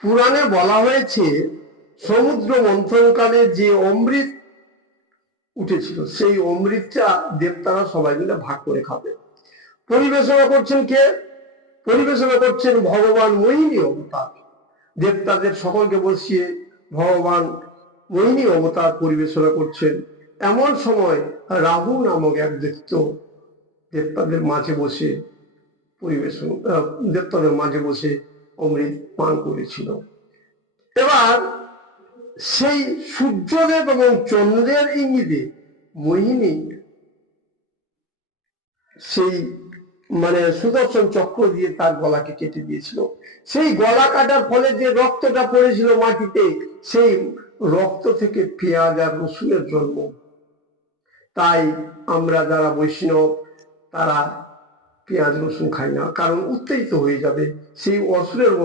পুরাণে বলা হয়েছে সমুদ্র মন্থনকালে যে অমৃত উঠেছিল সেই অমৃতটা দেবতারা সবাই মিলে ভাগ করে খাবে। পরিবেশনা করছেন কে? পরিবেশনা করছেন ভগবান মোহিনী অবতার। দেবতাদের সকলকে বসিয়ে ভগবান মোহিনী অবতার পরিবেশনা করছেন। এমন সময় রাহু নামক এক দৈত্য দেবতাদের মাঝে বসে দেবতাদের মাঝে বসে অমৃত পান করেছিল। এবার সেই সূর্যদেব এবং চন্দ্রের ইঙ্গিতে মোহিনী সেই সুদর্শন চক্র দিয়ে তার গলাকে কেটে দিয়েছিল। সেই গলা কাটার ফলে যে রক্তটা পড়েছিল মাটিতে, সেই রক্ত থেকে পেঁয়াজ আর রসুনের জন্ম। তাই আমরা যারা বৈষ্ণব তারা পেঁয়াজ রসুন খাই না, কারণ উত্তেজিত হয়ে যাবে, সেই অসুরের